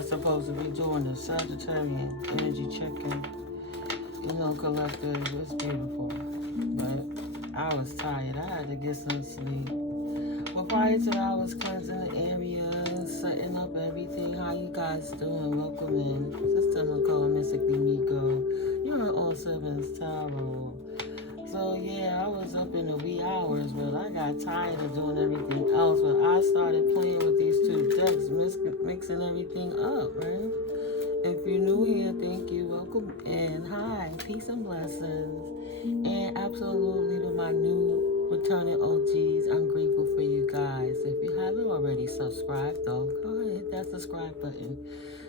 I'm supposed to be doing the Sagittarian energy check-in. You know, collective, it's beautiful. But I was tired. I had to get some sleep. But prior to that, I was cleansing the area, setting up everything. How you guys doing? Welcome in. Sister Nicole, Mystically Miko. You're in All Sevens Tarot. So yeah, I was up in the wee hours, but I got tired of doing everything else. But I started playing with these two decks, mixing everything up, right? If you're new here, thank you. Welcome in. Hi, peace and blessings. And absolutely to my new returning OGs, I'm grateful for you guys. If you haven't already subscribed, though, go ahead and hit that subscribe button.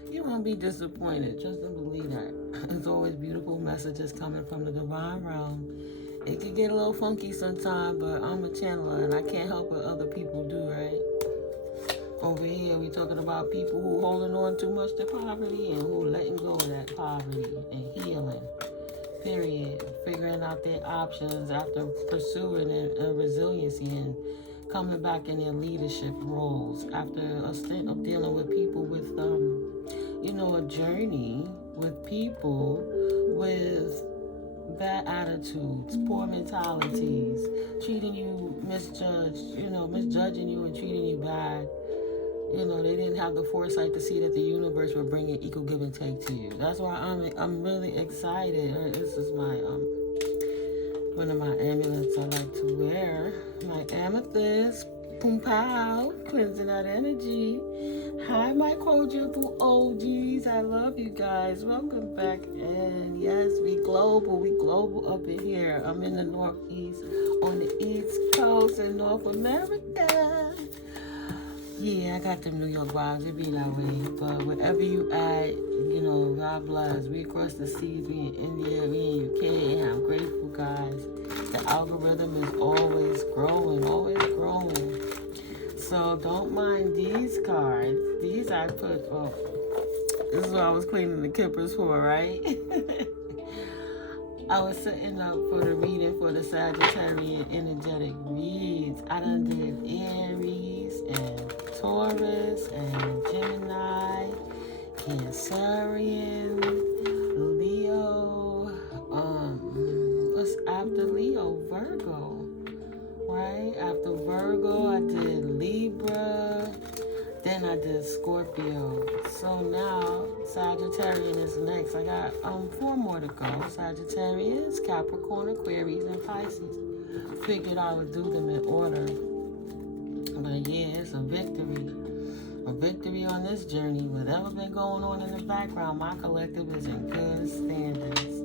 You won't be disappointed. Just believe that. There's always beautiful messages coming from the divine realm. It can get a little funky sometimes, but I'm a channeler and I can't help what other people do, right? Over here, we're talking about people who holding on too much to poverty and who letting go of that poverty and healing, period. Figuring out their options after pursuing a resiliency and coming back in their leadership roles after a stint of dealing with people with, a journey with people with bad attitudes, poor mentalities, treating you misjudging you and treating you bad. They didn't have the foresight to see that the universe would bring an equal give and take to you. That's why I'm really excited. This is my one of my amulets I like to wear. My amethyst, boom pow, cleansing that energy. Hi, my quadruple OGs. I love you guys. Welcome back. And yes, we global up in here. I'm in the Northeast, on the East Coast in North America. Yeah, I got them New York vibes. It be that way. But wherever you at, God bless. We across the seas. We in India. We in UK. And I'm grateful, guys. The algorithm is always growing. So don't mind these cards. These I put, this is what I was cleaning the kippers for, right? I was setting up for the reading for the Sagittarian energetic reads. I done did Aries and Taurus and Gemini, Cancerian, Leo, what's after Leo? Virgo. Right? After Virgo, I did Libra, then I did Scorpio. So now, Sagittarian is next. I got 4 more to go. Sagittarius, Capricorn, Aquarius, and Pisces. Figured I would do them in order. But yeah, it's a victory. A victory on this journey. Whatever's been going on in the background, my collective is in good standards.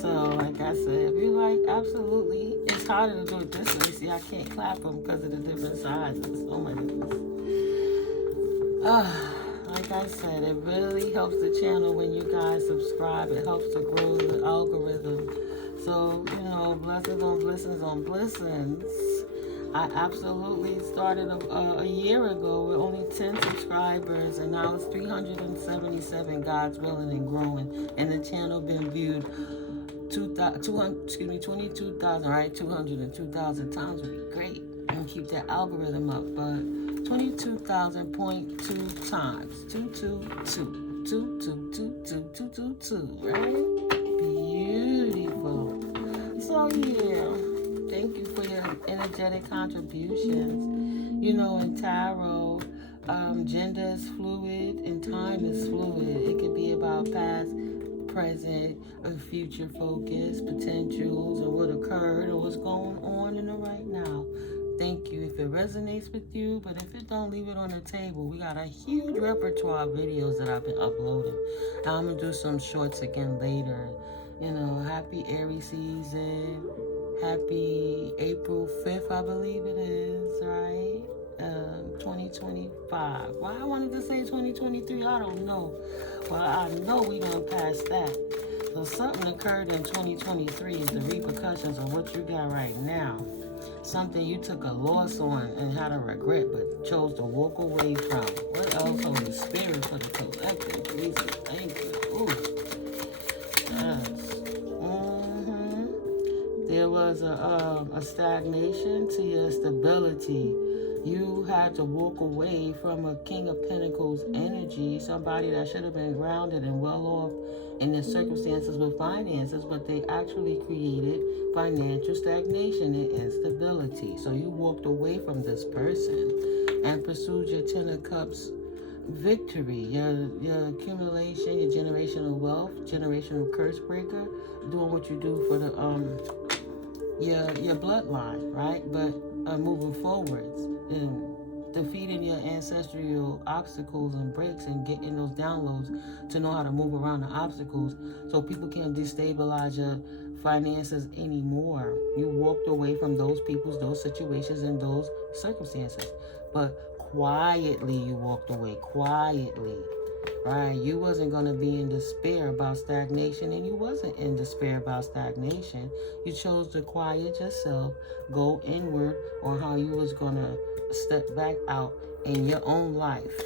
So, like I said, if you like, absolutely. It's harder to do it this way. See, I can't clap them because of the different sizes. Oh my goodness. Like I said, it really helps the channel when you guys subscribe. It helps to grow the algorithm. So, blessings on blessings on blessings. I absolutely started a year ago with only 10 subscribers, and now it's 377, God's willing and growing. And the channel been viewed 22,000, right? 202,000 times would be great. And keep that algorithm up. But 22,000.2 times. 222, right? Beautiful. So yeah, thank you for your energetic contributions. In tarot, gender is fluid and time is fluid. It could be about past, present, or future focus, potentials, or what occurred, or what's going on in the right now. Thank you if it resonates with you, but if it don't, leave it on the table. We got a huge repertoire of videos that I've been uploading. I'm going to do some shorts again later. Happy Aries season. Happy April 5th, I believe it is, right? 2025. Why I wanted to say 2023, I don't know. Well, I know we done passed that. So something occurred in 2023 is the repercussions of what you got right now. Something you took a loss on and had a regret but chose to walk away from. What else, Holy Spirit, for the collective? Jesus, thank you. Ooh. Yes. There was a stagnation to your stability. You had to walk away from a King of Pentacles energy, somebody that should have been grounded and well off in their circumstances with finances, but they actually created financial stagnation and instability. So you walked away from this person and pursued your Ten of Cups victory, your accumulation, your generational wealth, generational curse breaker, doing what you do for the your bloodline, right? But moving forwards and defeating your ancestral obstacles and breaks and getting those downloads to know how to move around the obstacles so people can't destabilize your finances anymore. You walked away from those people's, those situations, and those circumstances. But quietly you walked away, quietly. Right, you wasn't going to be in despair about stagnation, and you wasn't in despair about stagnation. You chose to quiet yourself, go inward on how you was going to step back out in your own life.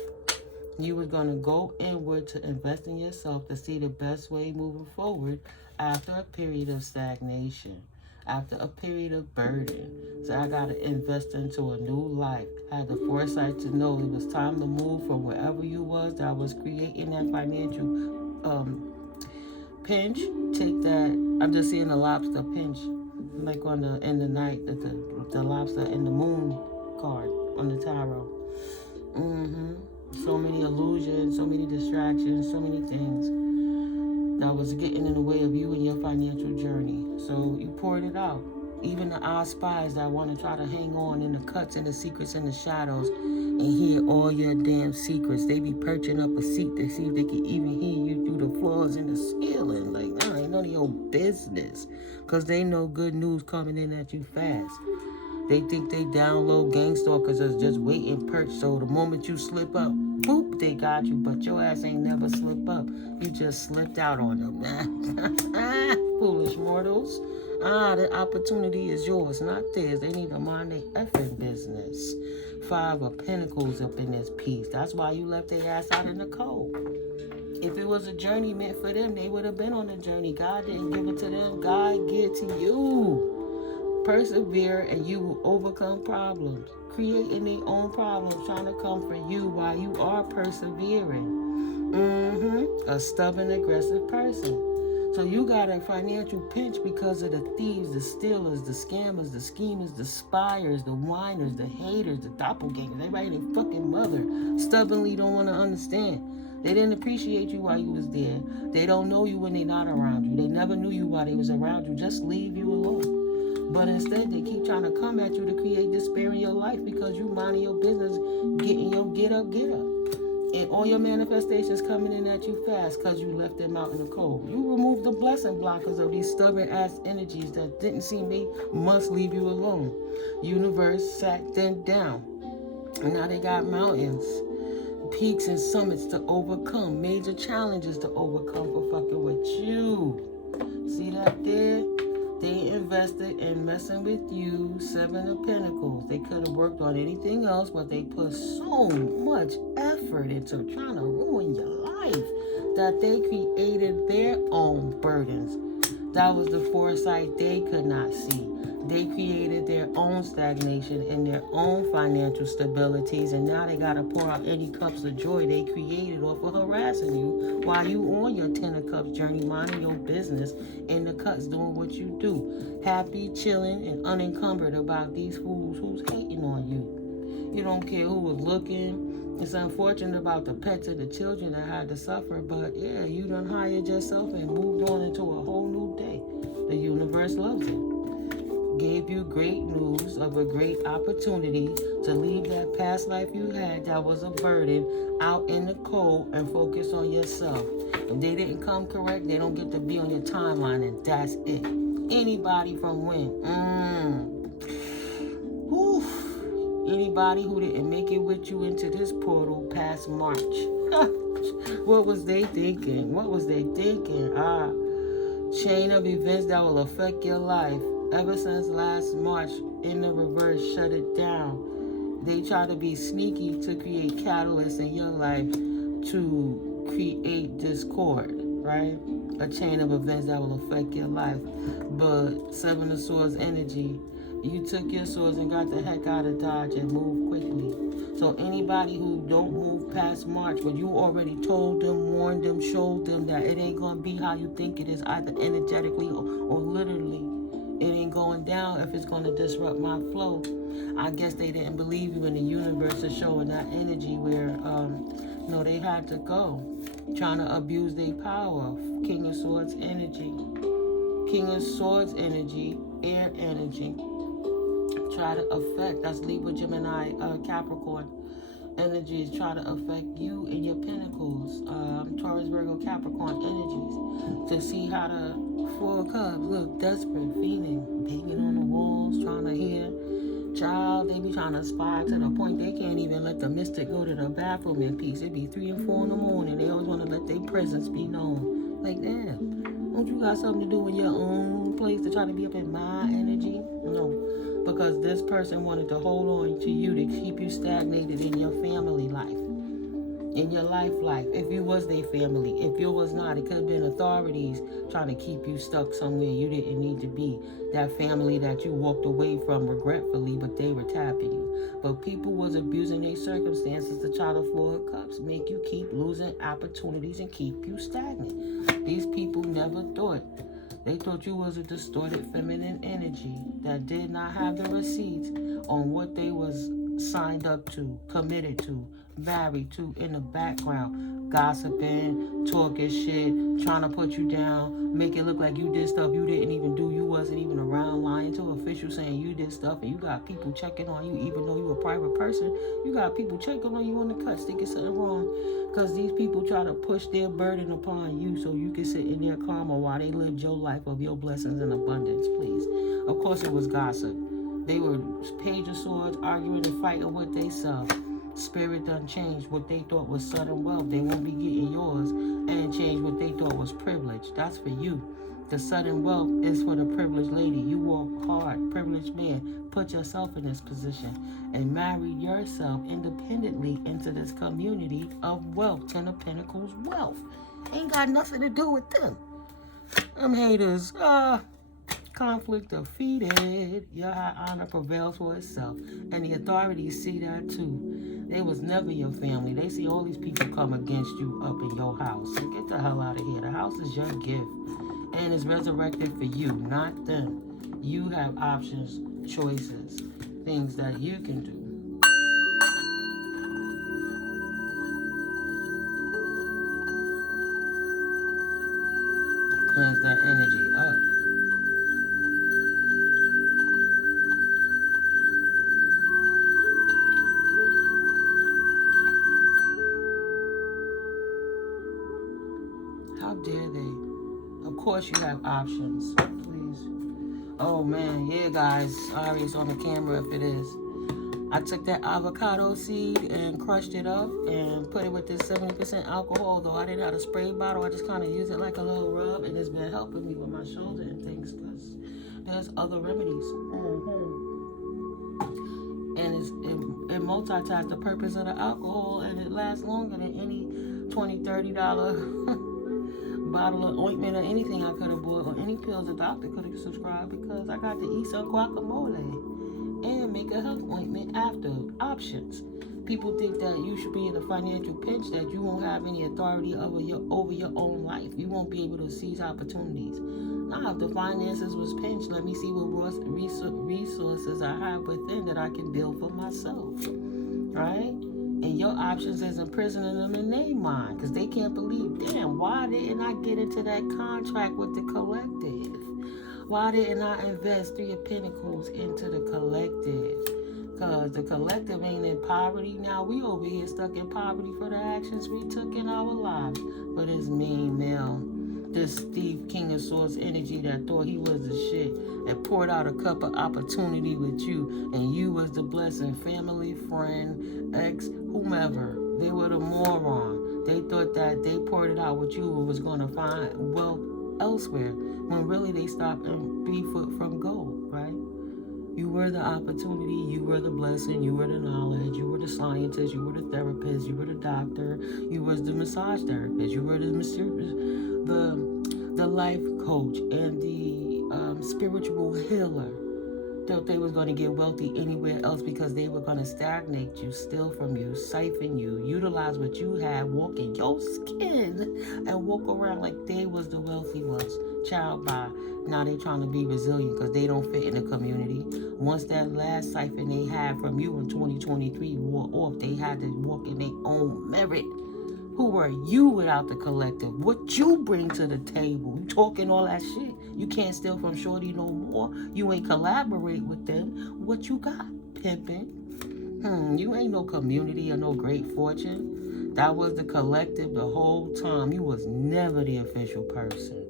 You was going to go inward to invest in yourself to see the best way moving forward after a period of stagnation, after a period of burden. So I got to invest into a new life. I had the foresight to know it was time to move from wherever you was that was creating that financial pinch. Take that. I'm just seeing the lobster pinch, like on the in the night, the lobster in the moon card on the tarot. So many illusions, so many distractions, so many things that was getting in the way of you and your financial journey. So you poured it out. Even the eye spies that want to try to hang on in the cuts and the secrets and the shadows and hear all your damn secrets. They be perching up a seat to see if they can even hear you through the floors and the ceiling. Like, nah, ain't none of your business. Because they know good news coming in at you fast. They think they download gang stalkers as just waiting perch. So the moment you slip up, boop, they got you. But your ass ain't never slip up. You just slipped out on them. Foolish mortals. The opportunity is yours, not theirs. They need to mind their effing business. 5 of Pentacles up in this piece. That's why you left their ass out in the cold. If it was a journey meant for them, they would have been on the journey. God didn't give it to them. God give it to you. Persevere and you will overcome problems. Creating their own problems, trying to come for you while you are persevering. A stubborn, aggressive person. So you got a financial pinch because of the thieves, the stealers, the scammers, the schemers, the spiers, the whiners, the haters, the doppelgangers. Everybody their fucking mother stubbornly don't want to understand. They didn't appreciate you while you was there. They don't know you when they're not around you. They never knew you while they was around you. Just leave you alone. But instead, they keep trying to come at you to create despair in your life because you minding your business, getting your get up. And all your manifestations coming in at you fast because you left them out in the cold. You removed the blessing blockers of these stubborn ass energies that didn't seem they must leave you alone. Universe sat them down. And now they got mountains, peaks and summits to overcome, major challenges to overcome for fucking with you. See that there? They invested in messing with you. 7 of Pentacles. They could have worked on anything else, but they put so much effort into trying to ruin your life that they created their own burdens. That was the foresight they could not see. They created their own stagnation and their own financial stabilities, and now they got to pour out any cups of joy they created off of harassing you while you on your 10 of Cups journey, minding your business in the cuts, doing what you do. Happy, chilling, and unencumbered about these fools who's hating on you. You don't care who was looking. It's unfortunate about the pets and the children that had to suffer, but yeah, you done hired yourself and moved on into a whole new day. The universe loves it. Gave you great news of a great opportunity to leave that past life you had that was a burden out in the cold and focus on yourself. If they didn't come correct, they don't get to be on your timeline, and that's it. Anybody from when? Anybody who didn't make it with you into this portal past March. What was they thinking? Chain of events that will affect your life. Ever since last March, in the reverse, shut it down. They try to be sneaky to create catalysts in your life to create discord, right? A chain of events that will affect your life. But 7 of Swords energy, you took your swords and got the heck out of Dodge and moved quickly. So anybody who don't move past March, but you already told them, warned them, showed them that it ain't going to be how you think it is, either energetically or literally. It ain't going down if it's going to disrupt my flow. I guess they didn't believe you, and the universe is showing that energy where, no, they had to go. Trying to abuse their power. King of Swords energy. King of Swords energy, air energy. Try to affect, that's Libra, Gemini, Capricorn energies. Try to affect you and your pentacles. Taurus, Virgo, Capricorn energies. To see how the Four of Cups look desperate, fiending, banging on the walls, trying to hear. Child, they be trying to spy to the point they can't even let the mystic go to the bathroom in peace. It be 3 and 4 in the morning. They always want to let their presence be known. Like, damn, don't you got something to do in your own place to try to be up in my energy? No, because this person wanted to hold on to you to keep you stagnated in your family life. In your life, if you was their family. If you was not, it could have been authorities trying to keep you stuck somewhere you didn't need to be. That family that you walked away from regretfully, but they were tapping you. But people was abusing their circumstances to try to Four of Cups, make you keep losing opportunities and keep you stagnant. These people never thought. They thought you was a distorted feminine energy that did not have the receipts on what they was signed up to, committed to, married to in the background, gossiping, talking shit, trying to put you down, make it look like you did stuff you didn't even do, you wasn't even around, lying to officials saying you did stuff, and you got people checking on you even though you a private person. You got people checking on you on the cuts, thinking something wrong, because these people try to push their burden upon you so you can sit in their karma while they lived your life of your blessings and abundance, please. Of course it was gossip. They were Page of Swords, arguing and fighting with themselves. Spirit done changed what they thought was sudden wealth. They won't be getting yours, and change what they thought was privilege. That's for you. The sudden wealth is for the privileged lady. You walk hard, privileged man. Put yourself in this position and marry yourself independently into this community of wealth. 10 of Pentacles wealth. Ain't got nothing to do with them. Them haters, conflict defeated. Your high honor prevails for itself. And the authorities see that too. They was never your family. They see all these people come against you up in your house. So get the hell out of here. The house is your gift. And it's resurrected for you, not them. You have options, choices, things that you can do. Cleanse that energy up. How dare they? Of course you have options. Please. Oh man, yeah guys. Sorry it's on the camera if it is. I took that avocado seed and crushed it up and put it with this 70% alcohol. Though I didn't have a spray bottle, I just kind of use it like a little rub, and it's been helping me with my shoulder and things because there's other remedies. And it multitasks the purpose of the alcohol, and it lasts longer than any $20, $30 bottle of ointment or anything I could have bought, or any pills the doctor could have subscribed, because I got to eat some guacamole and make a health ointment after. Options. People think that you should be in a financial pinch, that you won't have any authority over your own life. You won't be able to seize opportunities. Now, if the finances was pinched, let me see what resources I have within that I can build for myself. Right? And your options is imprisoning them in their mind, because they can't believe, damn, why didn't I get into that contract with the collective? Why didn't I invest 3 of Pentacles into the collective? Because the collective ain't in poverty. Now we over here stuck in poverty for the actions we took in our lives. But this mean male, this Steve King of Swords energy that thought he was the shit, that poured out a cup of opportunity with you, and you was the blessing, family, friend, ex, whomever. They were the moron. They thought that they poured it out with you and was going to find wealth elsewhere, when really they stopped and 3 foot from gold, right? You were the opportunity, you were the blessing, you were the knowledge, you were the scientist, you were the therapist, you were the doctor, you was the massage therapist, you were the life coach and the spiritual healer. thought they was going to get wealthy anywhere else because they were going to stagnate you, steal from you, siphon you, utilize what you had, walk in your skin, and walk around like they was the wealthy ones. Child by now they trying to be resilient because they don't fit in the community. Once that last siphon they had from you in 2023 wore off, they had to walk in their own merit. Who are you without the collective? What you bring to the table? You talking all that shit. You can't steal from Shorty no more. You ain't collaborate with them. What you got, pimpin'? You ain't no community or no great fortune. That was the collective the whole time. You was never the official person.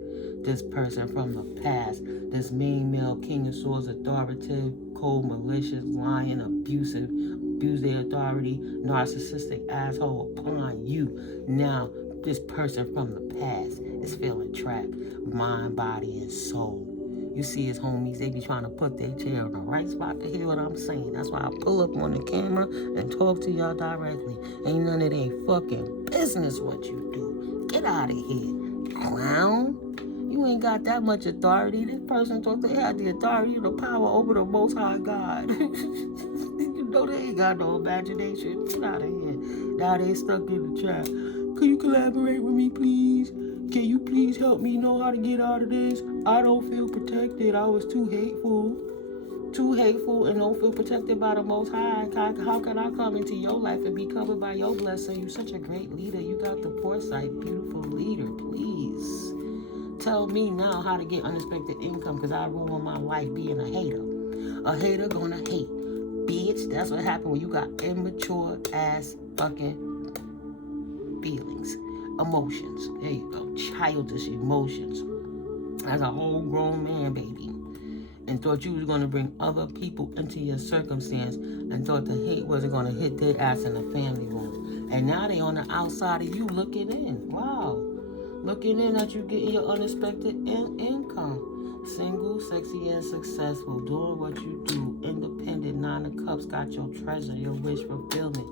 This person from the past. This mean male king of swords, authoritative, cold, malicious, lying, abusive, abuse their authority, narcissistic asshole upon you. Now, this person from the past is feeling trapped, mind, body, and soul. You see his homies, they be trying to put their chair in the right spot to hear what I'm saying. That's why I pull up on the camera and talk to y'all directly. Ain't none of their fucking business what you do. Get out of here, clown. You ain't got that much authority. This person thought they had the authority and the power over the Most High God. You know they ain't got no imagination. Get out of here. Now they stuck in the trap. Could you collaborate with me, please? Can you please help me know how to get out of this? I don't feel protected. I was too hateful and don't feel protected by the Most High. How can I come into your life and be covered by your blessing? You're such a great leader. You got the foresight. Beautiful leader, please. Tell me now how to get unexpected income because I ruin my life being a hater. A hater gonna hate. Bitch, that's what happened when you got immature ass fucking feelings. Emotions. There you go. Childish emotions. As a whole grown man, baby. And thought you was gonna bring other people into your circumstance and thought the hate wasn't gonna hit their ass in the family room. And now they on the outside of you looking in. Wow. Looking in at you getting your unexpected income. Single, sexy, and successful. Doing what you do. Independent. 9 of Cups got your treasure, your wish fulfillment.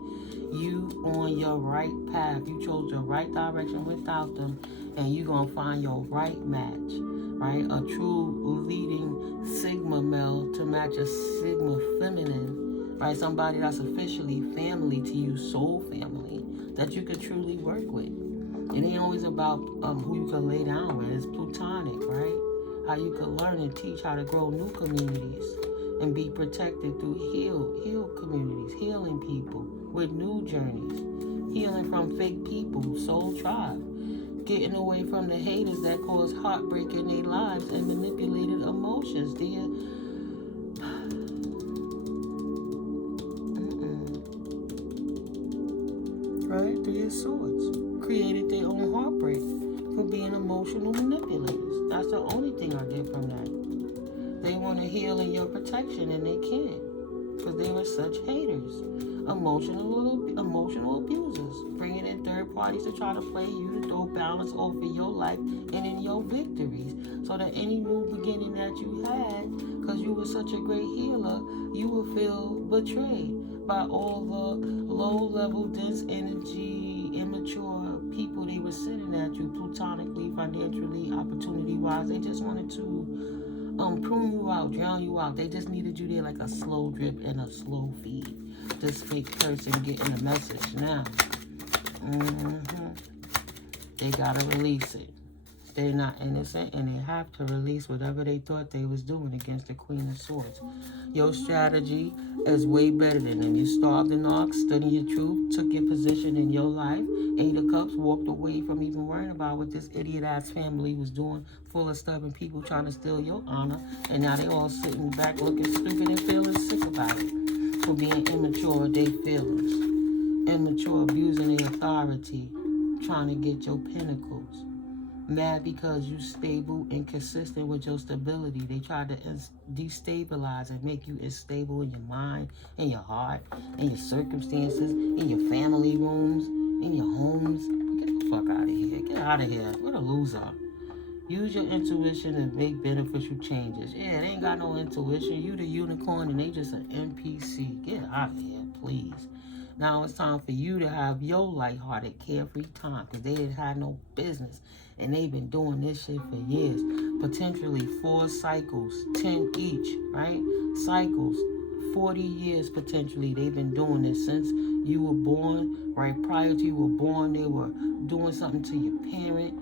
You on your right path. You chose the right direction without them. And you going to find your right match. Right? A true leading Sigma male to match a Sigma feminine. Right? Somebody that's officially family to you. Soul family. That you could truly work with. It ain't always about who you can lay down with. It's plutonic, right? How you can learn and teach how to grow new communities and be protected through healed communities, healing people with new journeys, healing from fake people, soul tribe, getting away from the haters that cause heartbreak in their lives and manipulated emotions. Right? 3 of Swords. Created their own heartbreak for being emotional manipulators. That's the only thing I get from that. They want to heal in your protection and they can't because they were such haters. Emotional abusers. Bringing in third parties to try to play you to throw balance over your life and in your victories. So that any new beginning that you had, because you were such a great healer, you will feel betrayed by all the low-level, dense energy, immature people they were sitting at you platonically, financially, opportunity-wise. They just wanted to prune you out, drown you out. They just needed you there like a slow drip and a slow feed. This fake person getting a message now. They gotta release it. They're not innocent and they have to release whatever they thought they was doing against the Queen of Swords. Your strategy is way better than them. You starved and knocked, stood in your truth, took your position in your life. 8 of Cups, walked away from even worrying about what this idiot-ass family was doing, full of stubborn people trying to steal your honor. And now they all sitting back looking stupid and feeling sick about it for being immature of their feelings. Immature, abusing their authority, trying to get your pinnacles. Mad because you stable and consistent with your stability. They try to destabilize and make you unstable in your mind, in your heart, in your circumstances, in your family rooms, in your homes. Get the fuck out of here. Get out of here. What a loser. Use your intuition and make beneficial changes. Yeah, they ain't got no intuition. You the unicorn and they just an NPC. Get out of here, please. Now it's time for you to have your lighthearted, carefree time, because they didn't have no business. And they've been doing this shit for years. Potentially 4 cycles, 10 each, right? Cycles, 40 years potentially. They've been doing this since you were born, right? Prior to you were born, they were doing something to your parent,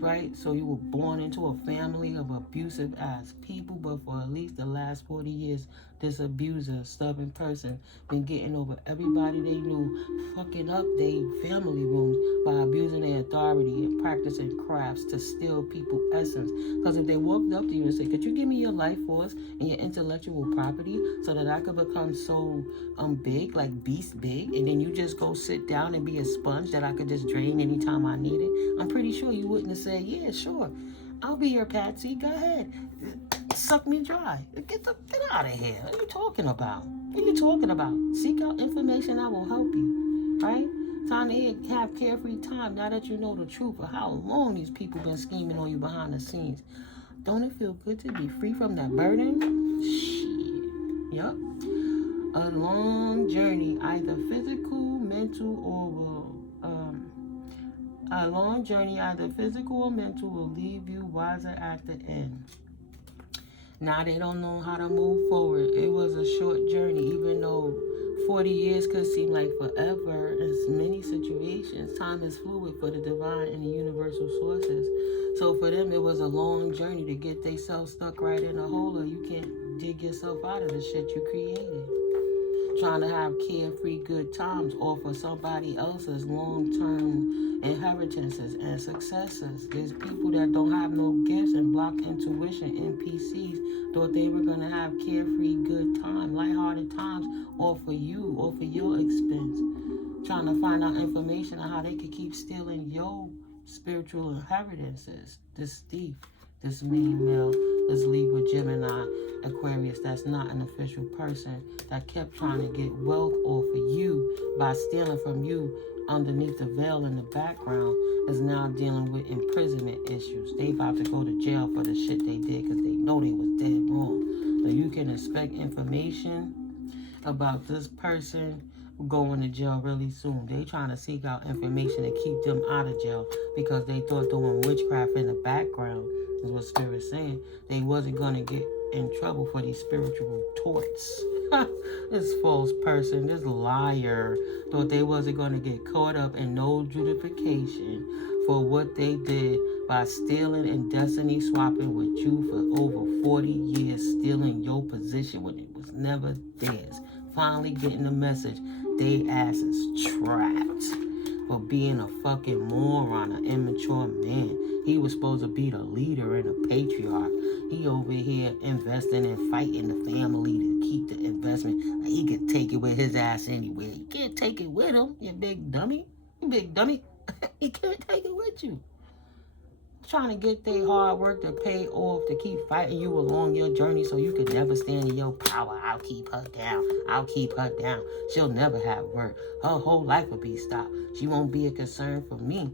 right? So you were born into a family of abusive ass people, but for at least the last 40 years, this abuser, stubborn person, been getting over everybody they knew, fucking up their family rooms by abusing their authority and practicing crafts to steal people's essence. Because if they walked up to you and said, could you give me your life force and your intellectual property so that I could become so big, like beast big, and then you just go sit down and be a sponge that I could just drain anytime I need it, I'm pretty sure you wouldn't have said, yeah, sure, I'll be your patsy, go ahead, suck me dry, get out of here. What are you talking about? What are you talking about? Seek out information that will help you, right? Time to have carefree time now that you know the truth of how long these people been scheming on you behind the scenes. Don't it feel good to be free from that burden? Shit. Yup. A long journey, either physical, mental, or a long journey, either physical or mental, will leave you wiser at the end. Now they don't know how to move forward. It was a short journey, even though 40 years could seem like forever in many situations. Time is fluid for the divine and the universal sources. So for them, it was a long journey to get themselves stuck right in a hole, or you can't dig yourself out of the shit you created. Trying to have carefree good times off of somebody else's long-term inheritances and successes. There's people that don't have no gifts and block intuition. NPCs thought they were going to have carefree good time, lighthearted times off of you, off of your expense. Trying to find out information on how they could keep stealing your spiritual inheritances. This thief, this main male, this Libra, Gemini, Aquarius, that's not an official person, that kept trying to get wealth off of you by stealing from you underneath the veil in the background, is now dealing with imprisonment issues. They about to go to jail for the shit they did because they know they was dead wrong. So you can expect information about this person going to jail really soon. They trying to seek out information to keep them out of jail because they thought doing witchcraft in the background is what Spirit's saying. They wasn't going to get in trouble for these spiritual torts. This false person, this liar, thought they wasn't going to get caught up in no justification for what they did by stealing and destiny swapping with you for over 40 years, stealing your position when it was never theirs. Finally getting the message, they ass is trapped for being a fucking moron, an immature man. He was supposed to be the leader and a patriarch. He over here investing and fighting the family to keep the investment. He could take it with his ass anywhere. You can't take it with him, you big dummy. You big dummy. He can't take it with you. Trying to get their hard work to pay off, to keep fighting you along your journey so you could never stand in your power. I'll keep her down. I'll keep her down. She'll never have work. Her whole life will be stopped. She won't be a concern for me.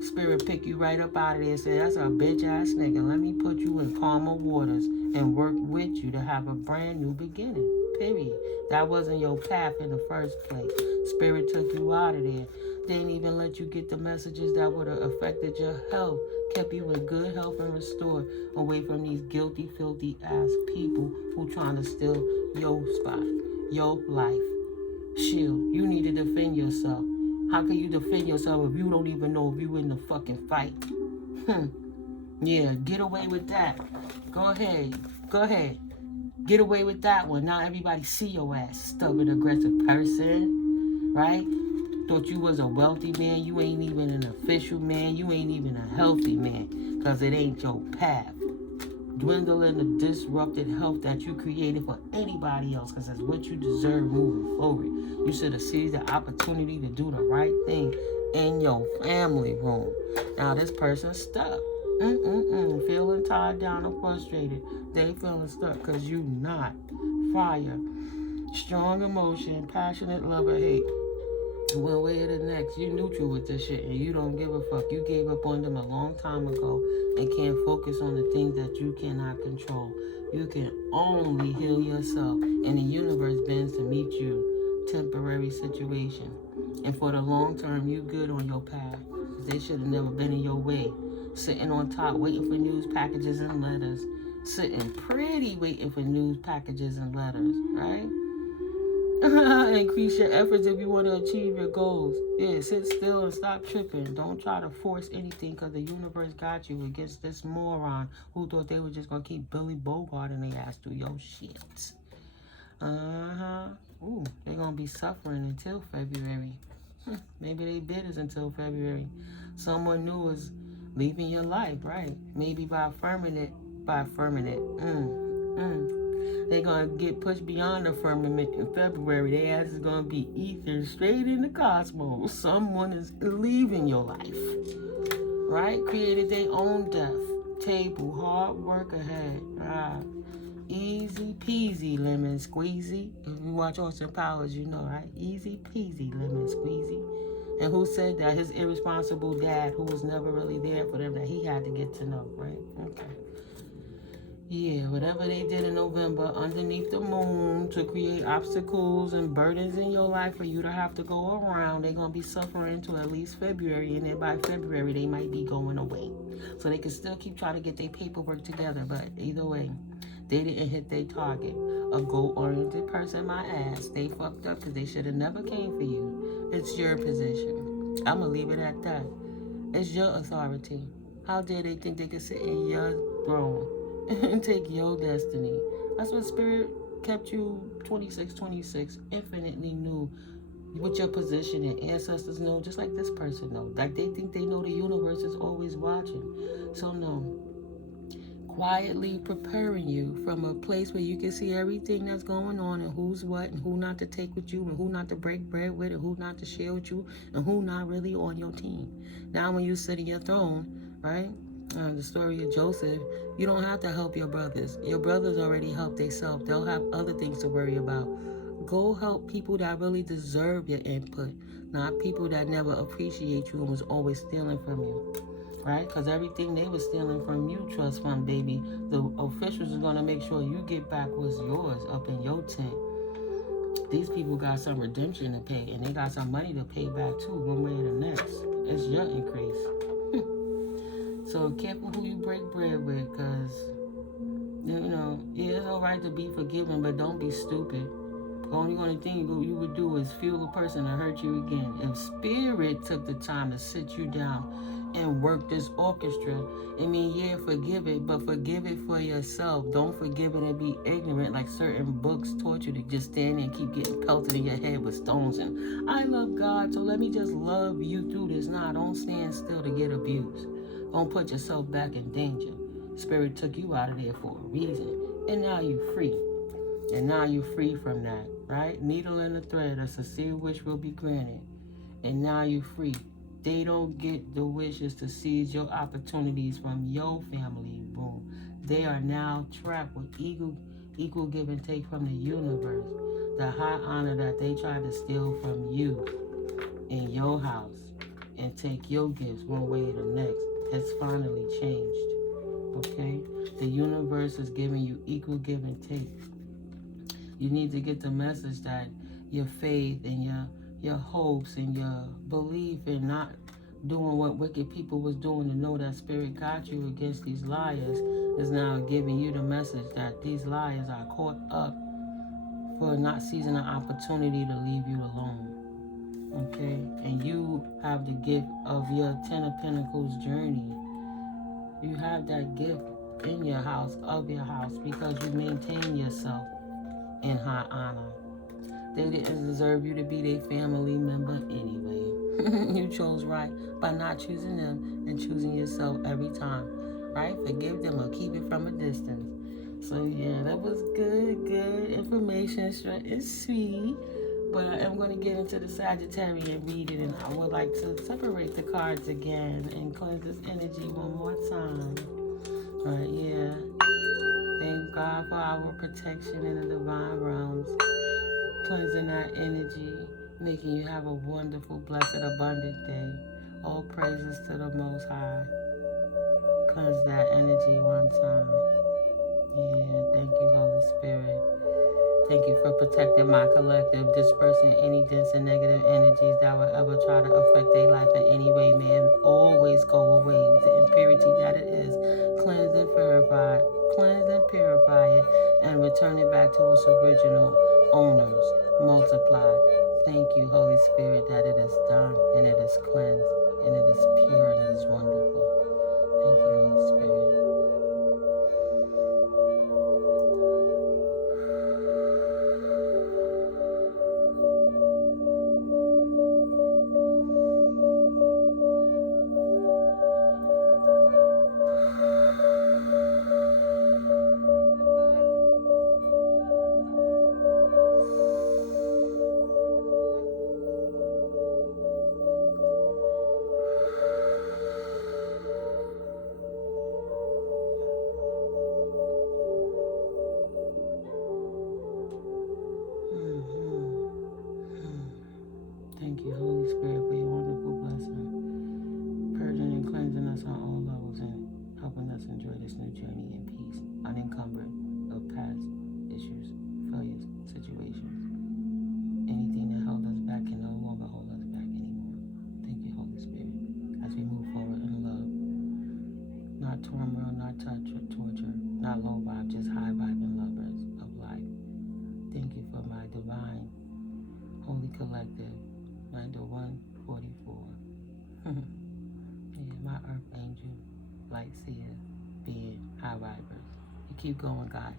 Spirit pick you right up out of there and say, that's a bitch ass nigga. Let me put you in calmer waters and work with you to have a brand new beginning. Period. That wasn't your path in the first place. Spirit took you out of there. Didn't even let you get the messages that would have affected your health, kept you in good health and restored away from these guilty, filthy ass people who trying to steal your spot, your life. Shield, you need to defend yourself. How can you defend yourself if you don't even know if you in the fucking fight? Yeah, get away with that. Go ahead. Get away with that one. Now everybody see your ass, stubborn, aggressive person, right? Thought you was a wealthy man. You ain't even an official man. You ain't even a healthy man, because it ain't your path. Dwindling the disrupted health that you created for anybody else, because that's what you deserve moving forward. You should have seized the opportunity to do the right thing in your family room. Now this person's stuck. Feeling tied down or frustrated. They feeling stuck because you not. Fire. Strong emotion, passionate love or hate. One way or the next, you neutral with this shit and you don't give a fuck. You gave up on them a long time ago and can't focus on the things that you cannot control. You can only heal yourself, and the universe bends to meet you. Temporary situation. And for the long term, you good on your path. They should have never been in your way. Sitting on top, waiting for news packages and letters. Sitting pretty, waiting for news packages and letters, right? Increase your efforts if you want to achieve your goals. Yeah, sit still and stop tripping. Don't try to force anything because the universe got you against this moron who thought they were just going to keep Billy Bogarting their ass through your shit. Ooh, they're going to be suffering until February. Maybe they bitters until February. Someone new is leaving your life, right? Maybe by affirming it. They're going to get pushed beyond the firmament in February. Their ass is going to be ether straight in the cosmos. Someone is leaving your life, right? Created their own death. Table, hard work ahead. Easy peasy lemon squeezy. If you watch Austin Powers, you know, right? Easy peasy lemon squeezy. And who said that? His irresponsible dad, who was never really there for them, that he had to get to know, right? Okay. Yeah, whatever they did in November underneath the moon to create obstacles and burdens in your life for you to have to go around, they're going to be suffering until at least February, and then by February they might be going away. So they can still keep trying to get their paperwork together, but either way, they didn't hit their target. A goal-oriented person, my ass, they fucked up because they should have never came for you. It's your position. I'm going to leave it at that. It's your authority. How dare they think they can sit in your throne and take your destiny? That's what Spirit kept you 2626, infinitely knew what your position and ancestors know, just like this person know. Like they think they know the universe is always watching. So no. Quietly preparing you from a place where you can see everything that's going on and who's what and who not to take with you and who not to break bread with and who not to share with you and who not really on your team. Now when you sit in your throne, right? The story of Joseph, you don't have to help your brothers. Your brothers already help themselves. They'll have other things to worry about. Go help people that really deserve your input, not people that never appreciate you and was always stealing from you. Right? Because everything they were stealing from you, trust fund baby, the officials are going to make sure you get back what's yours up in your tent. These people got some redemption to pay, and they got some money to pay back too, one way or the next. It's your increase. So careful who you break bread with, because, you know, yeah, it's all right to be forgiven, but don't be stupid. The only thing you would do is fuel a person to hurt you again. If Spirit took the time to sit you down and work this orchestra, I mean, yeah, forgive it, but forgive it for yourself. Don't forgive it and be ignorant like certain books taught you to just stand there and keep getting pelted in your head with stones. And I love God, so let me just love you through this. Nah, don't stand still to get abused. Don't put yourself back in danger. Spirit took you out of there for a reason, and now you're free. And now you're free from that, right? Needle and a thread, a sincere wish will be granted. And now you're free. They don't get the wishes to seize your opportunities from your family. Boom. They are now trapped with equal give and take from the universe. The high honor that they tried to steal from you in your house and take your gifts one way or the next has finally changed. Okay? The universe is giving you equal give and take. You need to get the message that your faith and your hopes and your belief in not doing what wicked people was doing to know that Spirit got you against these liars is now giving you the message that these liars are caught up for not seizing an opportunity to leave you alone. Okay? And you have the gift of your Ten of Pentacles journey. You have that gift in your house, of your house, because you maintain yourself in high honor. They didn't deserve you to be their family member anyway. You chose right by not choosing them and choosing yourself every time. Right? Forgive them or keep it from a distance. So yeah, that was good information. It's sweet. But I am going to get into the Sagittarian reading, and I would like to separate the cards again and cleanse this energy one more time. But yeah, thank God for our protection in the divine realms. Cleansing that energy, making you have a wonderful, blessed, abundant day. All praises to the Most High. Cleanse that energy one time. Yeah, thank you, Holy Spirit. Thank you for protecting my collective, dispersing any dense and negative energies that would ever try to affect their life in any way. May it always go away with the impurity that it is. Cleanse and purify it, and return it back to its original owners. Multiply. Thank you, Holy Spirit, that it is done, and it is cleansed, and it is pure, and it is wonderful. Thank you, Holy Spirit. Thank you, Holy Spirit, for your wonderful blessing, purging and cleansing us on all levels and helping us enjoy this new journey in peace, unencumbered of past issues, failures, situations. Anything that held us back can no longer hold us back anymore. Thank you, Holy Spirit, as we move forward in love. Not turmoil, not touch or torture, not low vibe, just high vibing lovers of life. Thank you for my divine, holy collective, Mindor 144. Yeah, my earth angel, light seer, being, high vibers. You keep going, guys.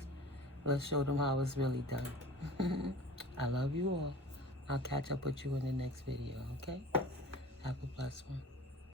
Let's show them how it's really done. I love you all. I'll catch up with you in the next video, okay? Have a blessed one.